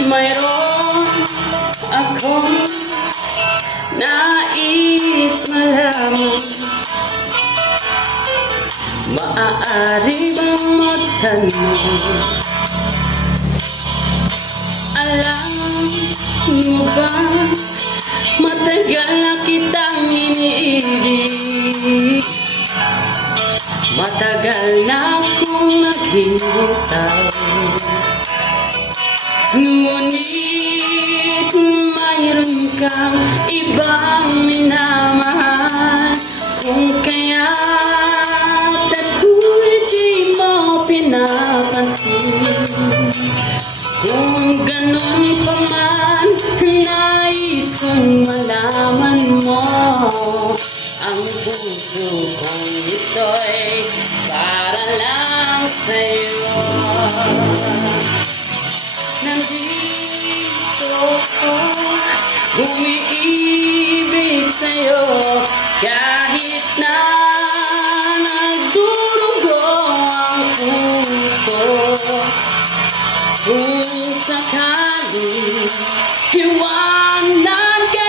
Mayroon akong nais malaman, maaari bang magtanong, alam mo ba matagal na kitang iniibig, matagal na akong naghihintay, ngunit mayroon kang ibang minamahal, kung kaya't ako'y di mo pinapansin. Kung ganun pa man, nais kong malaman mo, ang puso kong ito'y para lang sa'yo. Nandito ko, umiibig sa'yo, kahit na nagdurugo ang puso. Kung sakaling iwanan ka